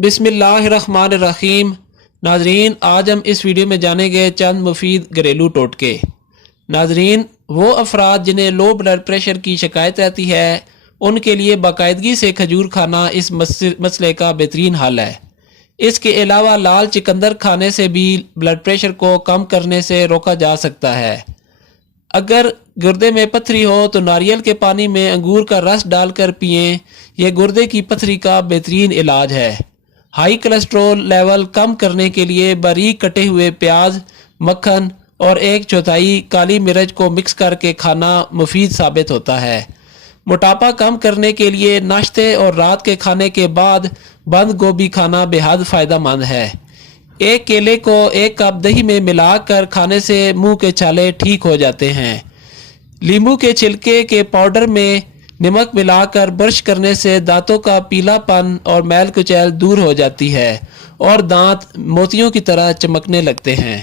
बिस्मिल्लाहिर्रहमानिर्रहीम। नाजरीन, आज हम इस वीडियो में जानेंगे चंद मुफीद घरेलू टोटके। नाजरीन, वो अफराद जिन्हें लो ब्लड प्रेशर की शिकायत रहती है उनके लिए बाकायदगी से खजूर खाना इस मसले का बेहतरीन हल है। इसके अलावा लाल चिकंदर खाने से भी ब्लड प्रेशर को कम करने से रोका जा सकता है। अगर गुर्दे में पथरी हो तो नारियल के पानी में अंगूर का रस डालकर पिएं। यह गुर्दे की पथरी का बेहतरीन इलाज है। हाई कोलेस्ट्रॉल लेवल कम करने के लिए बारीक कटे हुए प्याज, मक्खन और 1/4 काली मिर्च को मिक्स करके खाना मुफीद साबित होता है। मोटापा कम करने के लिए नाश्ते और रात के खाने के बाद बंद गोभी खाना बेहद फ़ायदेमंद है। एक केले को 1 कप दही में मिलाकर खाने से मुंह के छाले ठीक हो जाते हैं। नींबू के छिलके के पाउडर में नमक मिलाकर ब्रश करने से दांतों का पीलापन और मैल कुचैल दूर हो जाती है और दांत मोतियों की तरह चमकने लगते हैं।